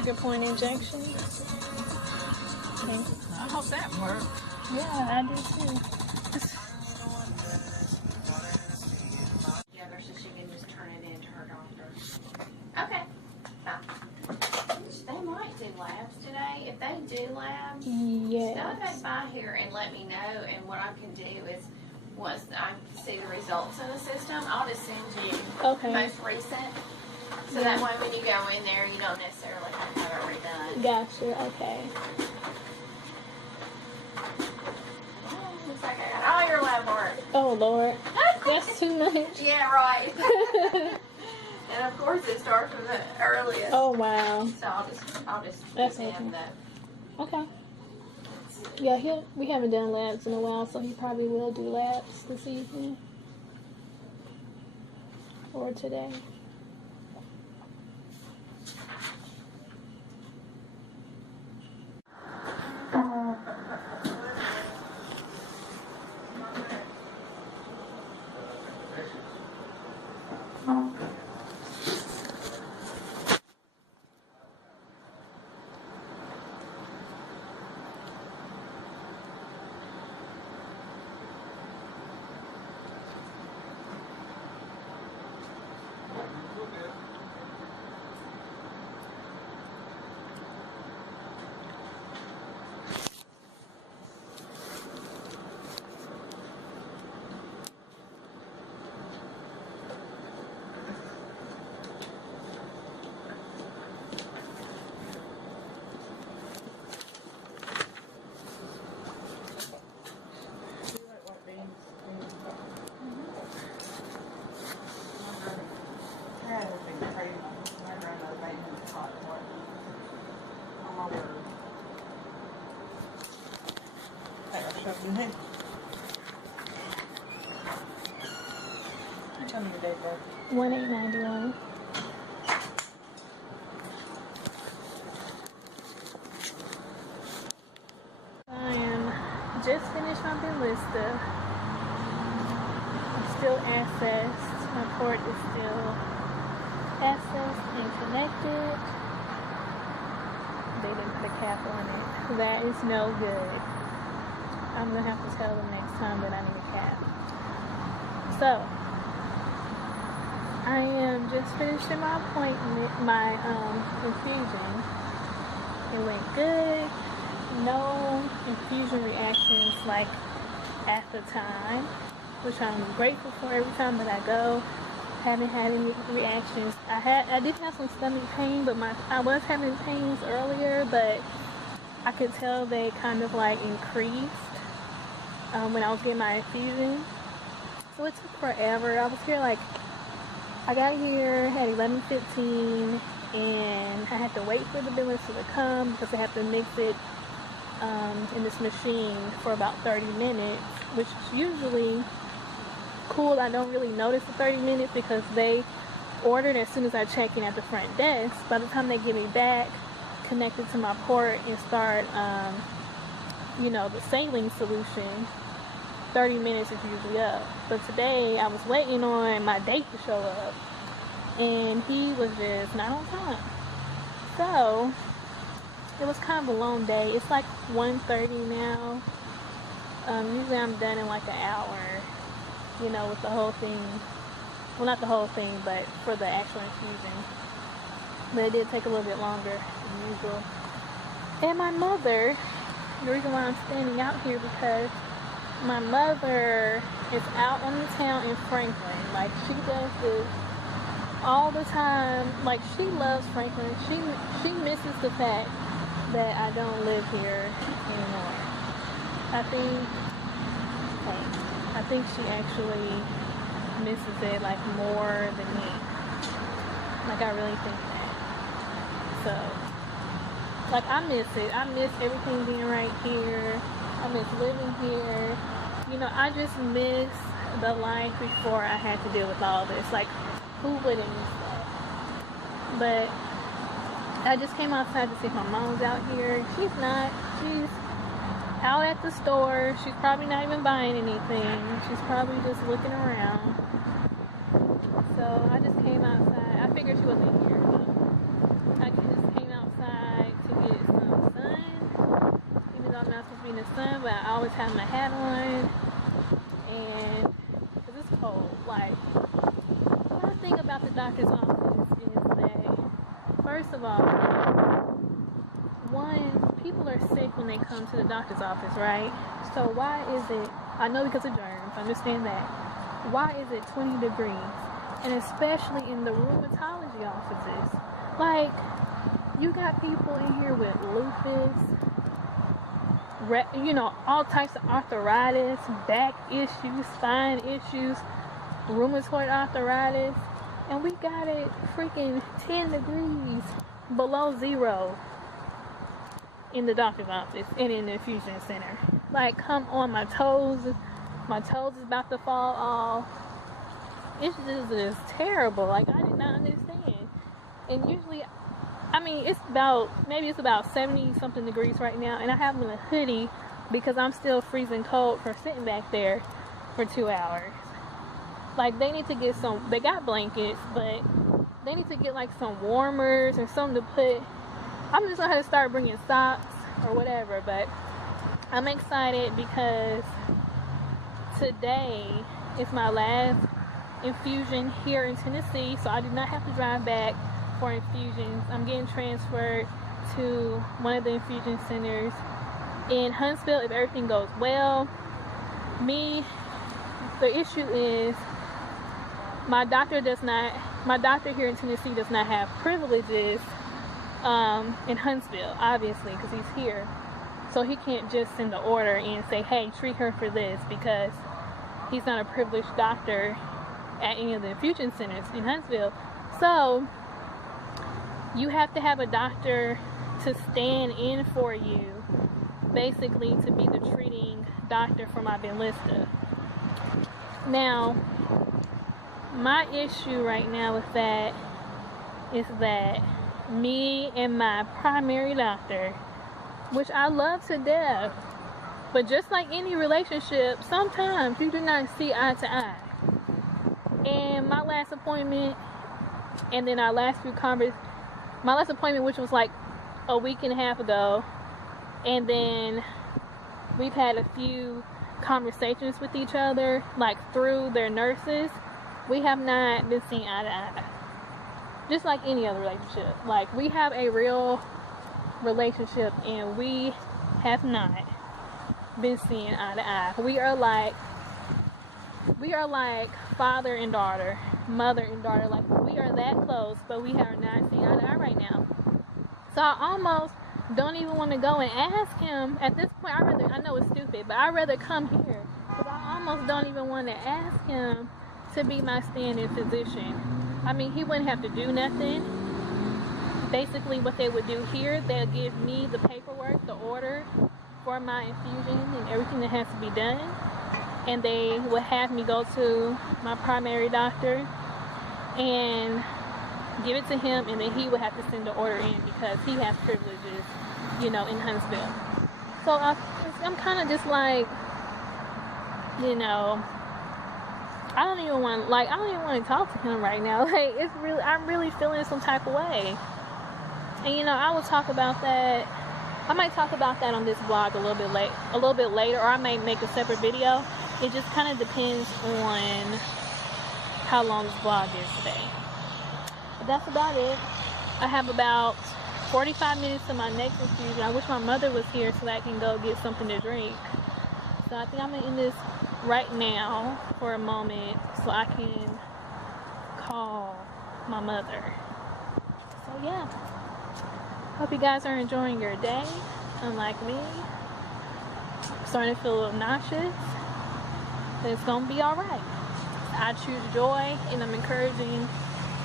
trigger point injection. Okay. I hope that works. Yeah, I do too. Yeah, so she can just turn it into her doctor. Okay. They might do labs today. If they do labs, stop back by here and let me know. And what I can do is, once I see the results in the system, I'll just send you most recent. So that way when you go in there, you don't necessarily have to have it redone. Gotcha, okay. Looks like I got all your lab work. Oh, Lord. That's too much. Yeah, right. And of course it starts from the earliest. Oh, wow. So I'll just that's give him okay. the... Okay. Yeah, we haven't done labs in a while, so he probably will do labs this evening. Or today. Tell me your date of birth. 1891. I am just finished my Ballista. I'm still accessed. My port is still accessed and connected. They didn't put a cap on it. That is no good. I'm gonna have to tell them next time that I need a cap. So I am just finishing my appointment, my infusion. It went good. No infusion reactions like at the time, which I'm grateful for. Every time that I go, haven't had any reactions. I did have some stomach pain, but I was having pains earlier, but I could tell they kind of like increased when I was getting my infusion. So it took forever. I was here like, I got here at 11:15 and I had to wait for the Ballista to come because I have to mix it in this machine for about 30 minutes, which is usually cool. I don't really notice the 30 minutes because they ordered as soon as I check in at the front desk. By the time they get me back, connected to my port and start, the saline solution, 30 minutes is usually up. But today I was waiting on my date to show up and he was just not on time. So it was kind of a long day. It's like 1:30 now. Usually I'm done in like an hour, with the whole thing. Well, not the whole thing, but for the actual infusion. But it did take a little bit longer than usual. And my mother, the reason why I'm standing out here because my mother is out on the town in Franklin. Like, she does this all the time. Like, she loves Franklin. She misses the fact that I don't live here anymore. I think she actually misses it like more than me. Like, I really think that. So, like, I miss it. I miss everything being right here. I miss living here. I just miss the life before I had to deal with all this. Like, who wouldn't miss that? But I just came outside to see if my mom's out here. She's not. She's out at the store. She's probably not even buying anything. She's probably just looking around. So I just came outside. I figured she wasn't here. So I just came outside sun, but I always have my hat on. And because it's cold. Like, one thing about the doctor's office is that, first of all, people are sick when they come to the doctor's office, right? So why is it, I know because of germs, I understand that. Why is it 20 degrees? And especially in the rheumatology offices. Like, you got people in here with lupus, all types of arthritis, back issues, spine issues, rheumatoid arthritis, and we got it freaking 10 degrees below zero in the doctor's office and in the infusion center. Like, come on, my toes is about to fall off. It's just terrible. Like, I did not understand. And usually, it's about 70 something degrees right now, and I have on a hoodie because I'm still freezing cold for sitting back there for 2 hours. Like, they need to get they got blankets, but they need to get like some warmers or something to put. I'm just gonna have to start bringing socks or whatever, but I'm excited because today is my last infusion here in Tennessee, so I do not have to drive back for infusions. I'm getting transferred to one of the infusion centers in Huntsville if everything goes well. The issue is my doctor here in Tennessee does not have privileges in Huntsville, obviously, because he's here. So he can't just send the order and say, hey, treat her for this, because he's not a privileged doctor at any of the infusion centers in Huntsville. So you have to have a doctor to stand in for you, basically to be the treating doctor for my Benlysta. Now, my issue right now with that is that me and my primary doctor, which I love to death, but just like any relationship, sometimes you do not see eye to eye. And my last appointment, and then our last few my last appointment, which was like a week and a half ago, and then we've had a few conversations with each other, like through their nurses. We have not been seeing eye to eye. Just like any other relationship. Like, we have a real relationship and we have not been seeing eye to eye. We are like father and daughter, mother and daughter. Like, we are that close, but we are not seeing eye to eye right now. So I almost don't even want to go and ask him. At this point, I know it's stupid, but I'd rather come here. Because I almost don't even want to ask him to be my stand-in physician. He wouldn't have to do nothing. Basically, what they would do here, they'll give me the paperwork, the order for my infusion and everything that has to be done. And they would have me go to my primary doctor and give it to him, and then he would have to send the order in because he has privileges, in Huntsville. So I'm kind of just like, I don't even want to talk to him right now. Like, I'm really feeling some type of way. And I will talk about that. I might talk about that on this vlog a little bit later, or I may make a separate video. It just kind of depends on how long this vlog is today. But that's about it. I have about 45 minutes to my next infusion. I wish my mother was here so that I can go get something to drink. So I think I'm going to end this right now for a moment so I can call my mother. So yeah. Hope you guys are enjoying your day. Unlike me, I'm starting to feel a little nauseous. But it's going to be alright. I choose joy, and I'm encouraging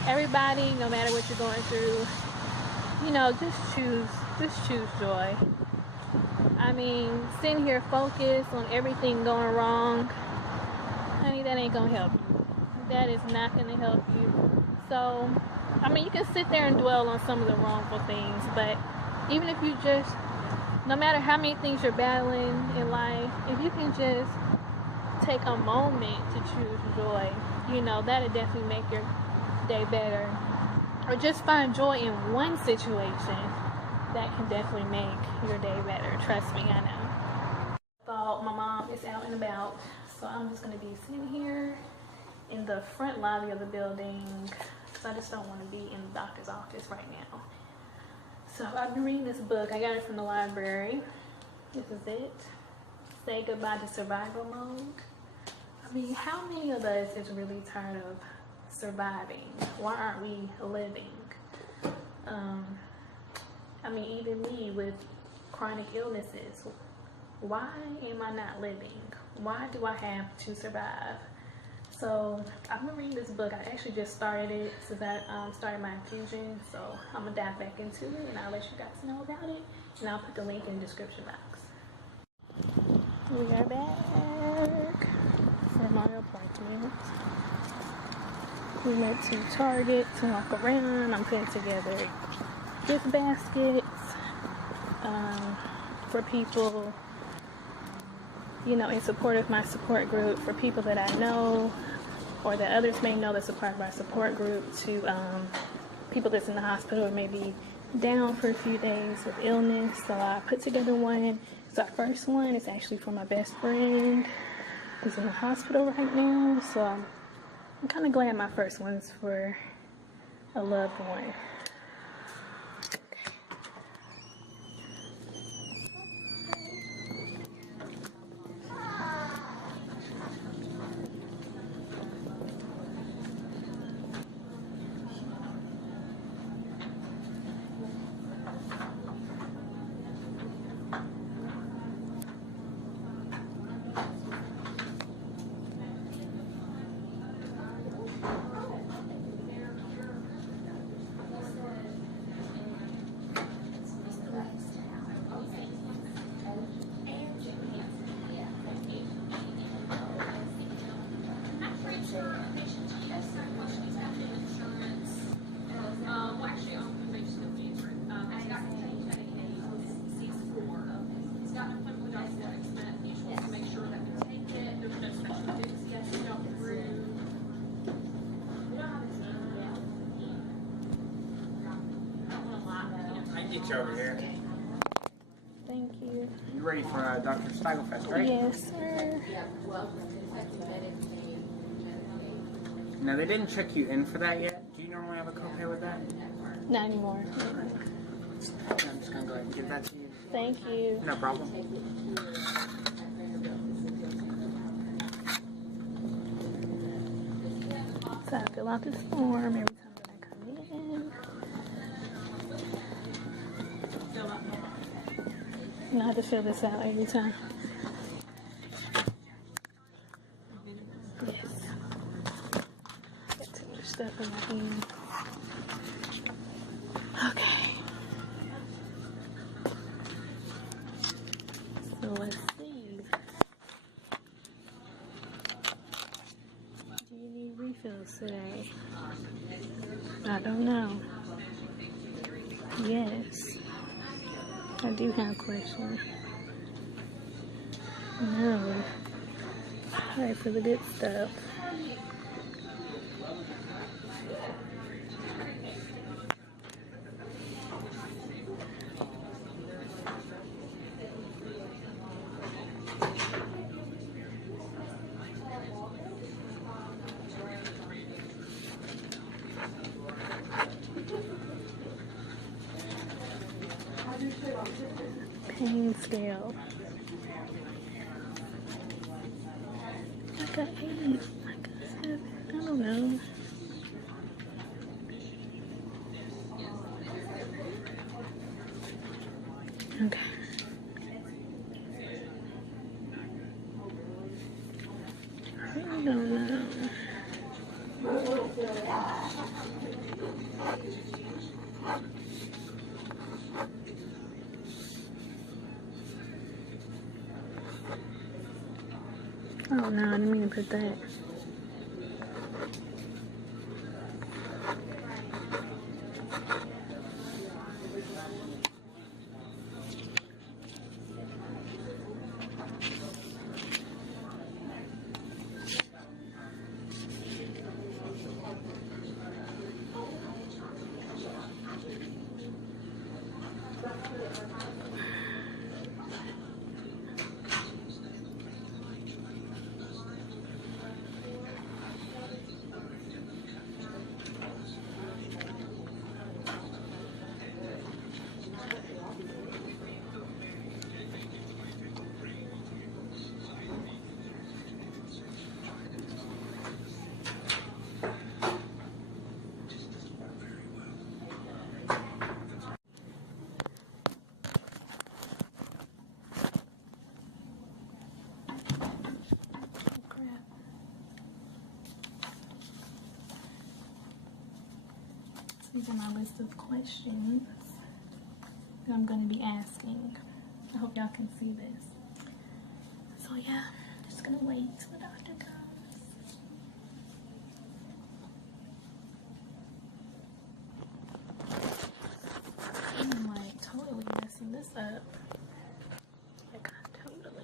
everybody, no matter what you're going through, just choose joy. Sitting here focused on everything going wrong, honey, that ain't gonna help you. That is not gonna help you. So, you can sit there and dwell on some of the wrongful things, but even if you just, no matter how many things you're battling in life, if you can just take a moment to choose joy, that'll definitely make your day better. Or just find joy in one situation, that can definitely make your day better. Trust me, I know. it's out and about. So I'm just gonna be sitting here in the front lobby of the building because I just don't want to be in the doctor's office right now. So I've been reading this book. I got it from the library. This is it. Say Goodbye to Survival Mode. I mean, how many of us is really tired of surviving? Why aren't we living? I mean, even me with chronic illnesses, why am I not living? Why do I have to survive? So I'm gonna read this book. I actually just started it since I started my infusion. So I'm gonna dive back into it and I'll let you guys know about it. And I'll put the link in the description box. We are back from our appointment. We went to Target to walk around. I'm putting together gift baskets for people, you know, in support of my support group, for people that I know or that others may know that's a part of our support group, to people that's in the hospital or maybe down for a few days with illness. So I put together one. It's our first one. It's actually for my best friend who's in the hospital right now. So I'm kind of glad my first one's for a loved one. Get you over here. Thank you. You ready for Dr. Steigelfest, right? Yes, sir. Now, they didn't check you in for that yet. Do you normally have a copay with that? Not anymore. I'm just going to go ahead and give that to you. Thank you. No problem. So I fill out this form every time that I come in. And I have to fill this out every time. Yes. Got too much stuff in my hand. Okay. So let's see. Do you need refills today? I don't know. Yes. I do have questions. No. Alright, for the good stuff. Pain scale. Like a 8, like a 7, I don't know. Okay. I don't know. Oh no, I didn't mean to put that. These are my list of questions that I'm going to be asking. I hope y'all can see this. So yeah, just gonna wait till the doctor comes. I'm like totally messing this up. Like totally.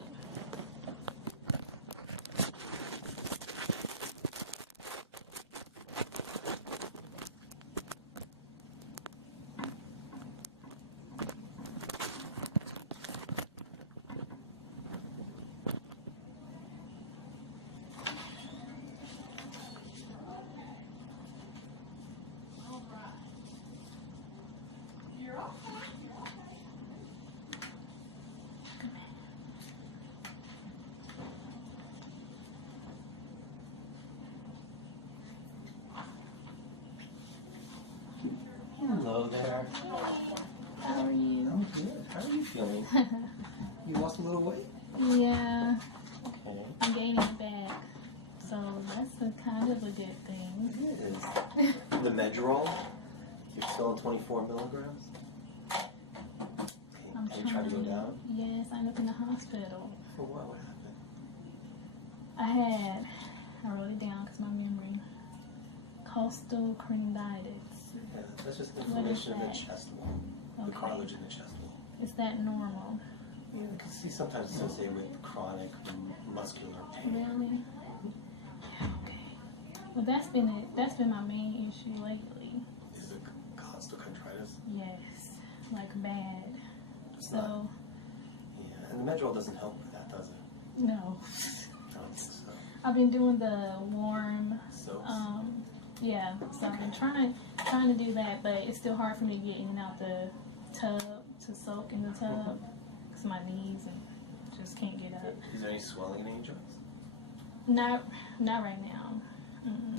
Hello there. How are you? I'm good. How are you feeling? You lost a little weight? Yeah, Okay. I'm gaining it back. So that's a kind of a good thing. It is. The Medrol, you're still on 24 milligrams? I'm Have you tried to go down? Yes, I ended up in the hospital. For what? What happened? I wrote it down because my memory. Coastal cranitis. Yeah, that's just inflammation in the that? chest wall. The Okay. cartilage in the chest wall. Is that normal? Yeah, you can see sometimes associated with chronic muscular pain. Really? Yeah, okay. Well, that's been it. That's been my main issue lately. Is it costochondritis? Yes, like bad. It's So, not. Yeah, and the Medrol doesn't help with that, does it? no. I don't think so. I've been doing the warm, Soaps? yeah. So I've been trying to do that, but it's still hard for me to get in and out the tub to soak in the tub because my knees and just can't get up. Is there any swelling in any joints? Not right now.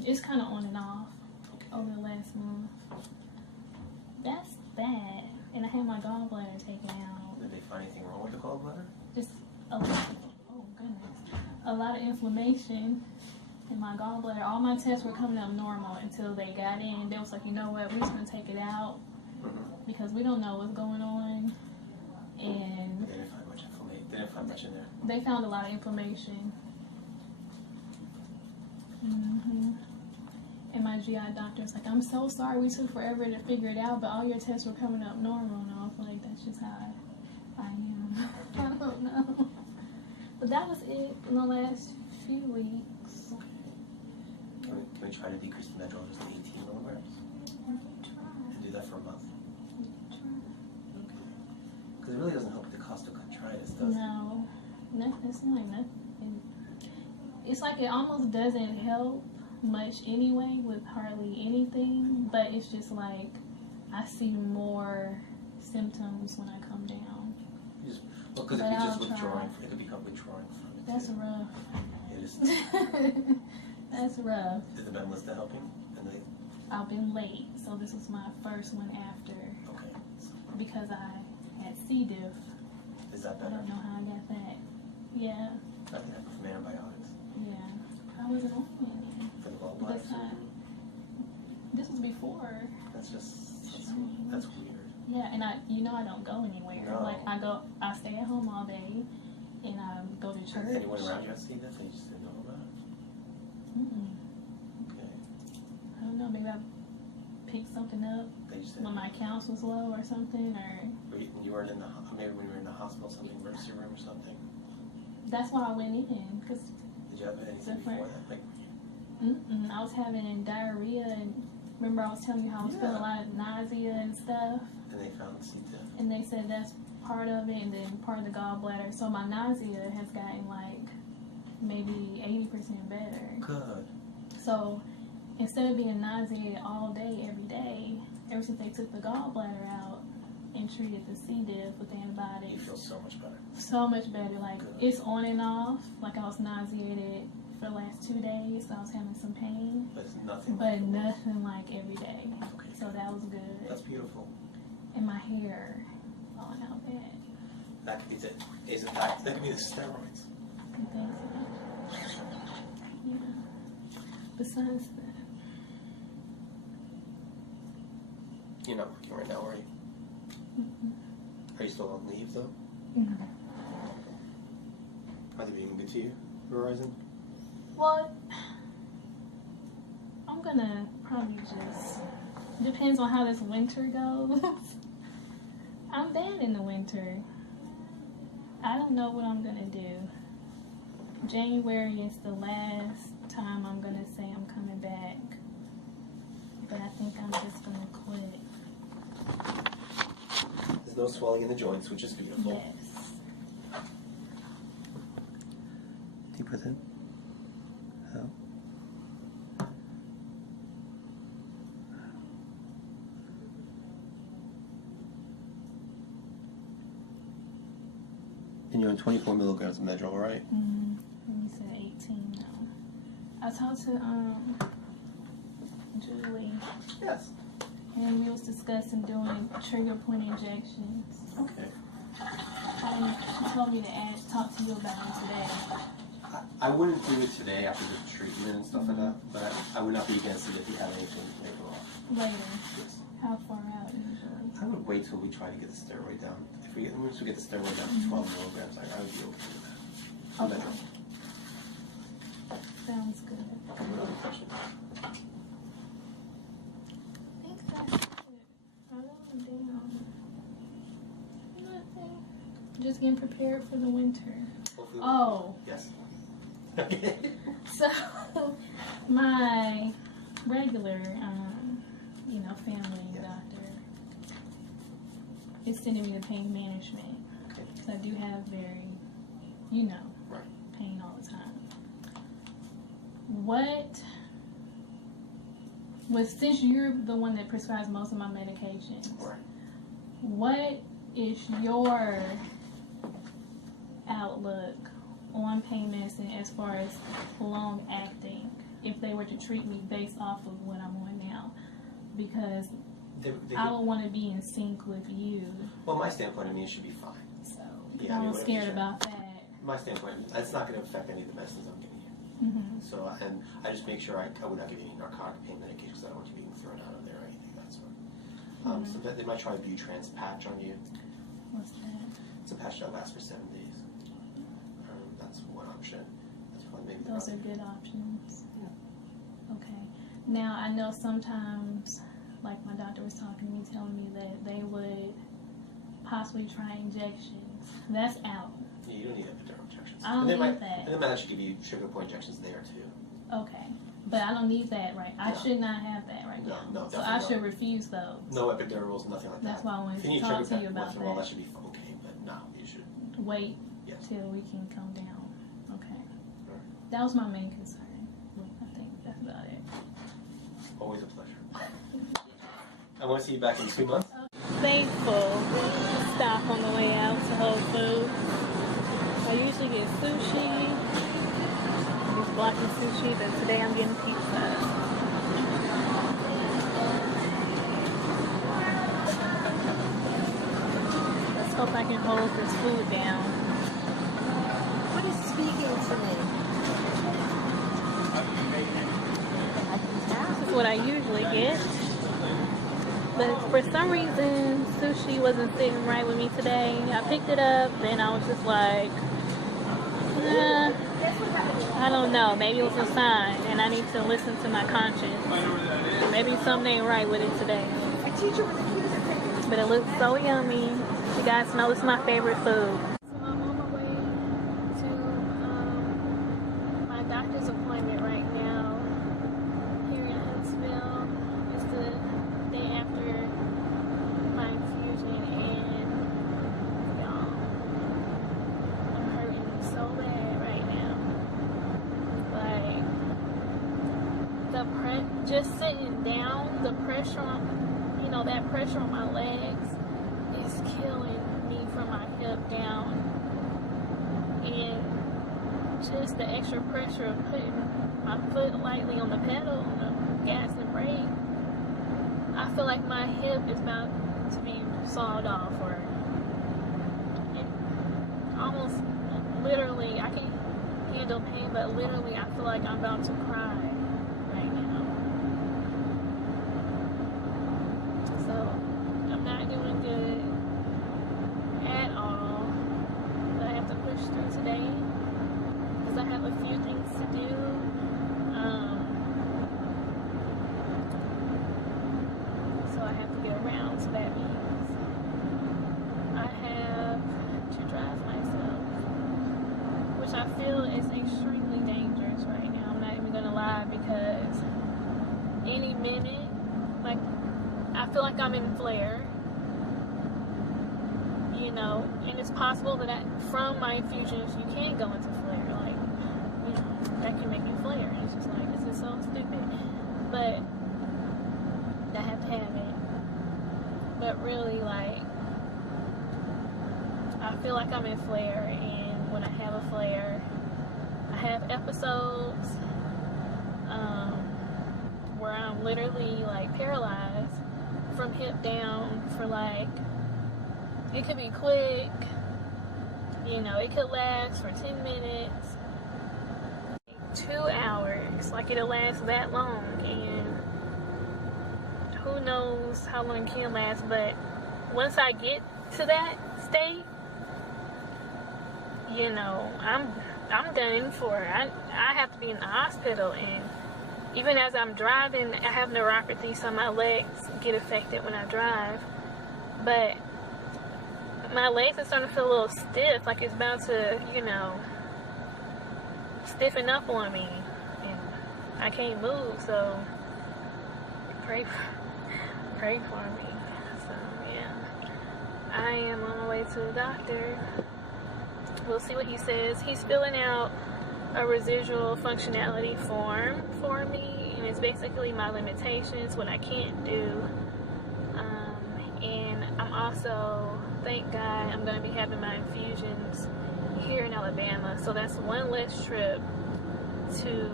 It's kind of on and off over the last month. That's bad. And I had my gallbladder taken out. Did they find anything wrong with the gallbladder? Just a lot. Oh goodness, a lot of inflammation in my gallbladder. All my tests were coming up normal until they got in. They was like, you know what, we're just gonna take it out because we don't know what's going on. And They didn't find much inflammation. They didn't find much in there. they found a lot of inflammation. And my GI doctor's like, I'm so sorry we took forever to figure it out, but all your tests were coming up normal. And I was like, that's just how I am. I don't know. But that was it in the last few weeks. Can we try to decrease the Medrol just to 18 milligrams? We can try. And do that for a month? We can try. Okay. Because it really doesn't help with the costochondritis, does it? No, it's like nothing. It's like it almost doesn't help much anyway with hardly anything, but it's just like I see more symptoms when I come down. Because if But you're just I'll withdrawing, try. it could become withdrawing from it. That's too. rough. It is. That's rough. Is the Benlysta helping? And they, I've been late, so this was my first one after okay. because I had C. diff. Is that I better? don't know how I got that. Yeah, I think that from antibiotics. yeah. I wasn't on any. For the gallbladder. This time. This was before. That's just, Strange. that's weird. Yeah, and I don't go anywhere. No. Like I stay at home all day, and I go to church. Anyone around you has seen this and you just didn't know about it? Okay. I don't know. Maybe I picked something up They just when didn't. my counts was low or something, or You weren't in the, maybe when you were in the hospital, something, emergency room or something. that's why I went in because Did you have anything before that? Like, I was having diarrhea, and remember I was telling you how I was feeling a lot of nausea and stuff, and they found C. diff. and they said that's part of it, and then part of the gallbladder. So my nausea has gotten like maybe 80% better. Good. So instead of being nauseated all day, every day, ever since they took the gallbladder out and treated the C. diff with the You antibiotics, feel so much better. so much better. Like Good. it's on and off. Like I was nauseated for the last 2 days, so I was having some pain, But it's nothing but like it was. nothing like every day. Okay. So that was good. That's beautiful. And my hair falling out bad. That could be the, isn't that could be the steroids. And things. Yeah. Besides that, You're not working right now, are you? Are you still on leave, though? Are they being good to you, Verizon? Well, I'm gonna probably just... Depends on how this winter goes. I'm bad in the winter. I don't know what I'm gonna do. January is the last time I'm gonna say I'm coming back. But I think I'm just gonna quit. There's no swelling in the joints, which is beautiful. Yes. Deep breath in. Out. And you're on 24 milligrams of Medrol, right? Mm-hmm. You said 18 now. I talked to Julie. Yes. And we was discussing doing trigger point injections. Okay. She told me to talk to you about it today. I wouldn't do it today after the treatment and stuff like that, but I would not be against it if you have anything later on. Later. Yes. How far out usually? I would wait till we try to get the steroid down. Once we get the steroid down to 12 milligrams, I would be okay with that. Okay. Sounds good. What other questions? I think that's it. I don't know. Nothing. Just getting prepared for the winter. Hopefully Oh. Yes. Okay. So, my regular, family doctor is sending me to pain management. Okay. Because I do have very, Right. pain all the time. Since you're the one that prescribes most of my medications, Right. what is your outlook on pain medicine as far as long acting if they were to treat me based off of what I'm on now? Because I would want to be in sync with you. Well, my standpoint, it should be fine. So Yeah, I'm scared about that. My standpoint, it's not going to affect any of the medicines I'm giving you. So, and I just make sure I would not give you any narcotic pain medication because I don't want you being thrown out of there or anything of that sort. So they might try a Butrans patch on you. What's that? It's a patch that lasts for 7 days. That's one option. That's probably maybe Those are good options. Yeah. Okay. Now I know sometimes, like my doctor was talking to me, telling me that they would possibly try injections. That's out. Yeah, you don't need epidural injections. I don't need that. And they might actually give you trigger point injections there too. Okay. But I don't need that, right? I No. should not have that right now. No, so I should refuse those. No epidurals, nothing like that. That's why I wanted If you to need talk trigger to you about once in a while, that that. should be okay, but no, you should. Wait Yes. till we can come down. Okay. Right. That was my main concern. I think that's about it. Always a pleasure. I want to see you back in 2 months. Thankful stop on the way out to Whole Foods. I usually get sushi. He's blocking sushi, but today I'm getting pizza. Let's hope I can hold this food down. What is speaking to me? This is what I usually get. But for some reason, sushi wasn't sitting right with me today. I picked it up, then I was just like, I don't know. Maybe it was a sign, and I need to listen to my conscience. Maybe something ain't right with it today. But it looks so yummy. You guys know it's my favorite food. So I'm on my way to my doctor's appointment right now here in Huntsville. It's the day after my infusion, and y'all, I'm hurting so bad right now. Like just sitting down, the pressure on, that pressure on my legs is killing me from my hip down, and just the extra pressure of putting my foot lightly on the pedal, on the gas and brake. I feel like my hip is about to be sawed off, or almost literally, I can't handle pain, but literally I feel like I'm about to cry right now. So I feel it's extremely dangerous right now. I'm not even gonna lie, because any minute, like, I feel like I'm in flare, you know, and it's possible that from my infusions you can go into flare, like, you know, that can make you flare. And it's just like, this is so stupid, but I have to have it. But really, like, I feel like I'm in flare, and when I have a flare, I have episodes where I'm literally like paralyzed from hip down for like, it could be quick, you know, it could last for 10 minutes, 2 hours, like it'll last that long, and who knows how long it can last. But once I get to that state, you know, I'm done for. I have to be in the hospital, and even as I'm driving, I have neuropathy, so my legs get affected when I drive. But my legs are starting to feel a little stiff, like it's about to, you know, stiffen up on me, and I can't move. So pray for me. So yeah, I am on my way to the doctor. We'll see what he says. He's filling out a residual functionality form for me, and it's basically my limitations, what I can't do. And I'm also, thank God, I'm going to be having my infusions here in Alabama, so that's one less trip to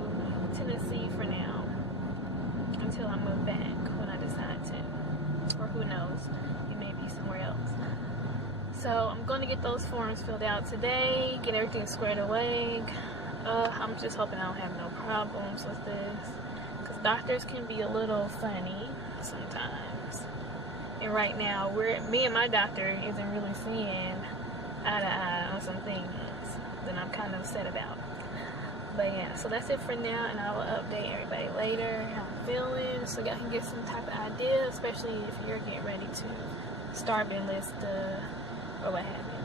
Tennessee for now, until I move back when I decide to, or who knows, it may be somewhere else. So I'm going to get those forms filled out today, get everything squared away. I'm just hoping I don't have no problems with this, because doctors can be a little funny sometimes. And right now, me and my doctor isn't really seeing eye to eye on some things that I'm kind of upset about. But yeah, so that's it for now, and I will update everybody later how I'm feeling, so y'all can get some type of idea, especially if you're getting ready to start enlist or what have you.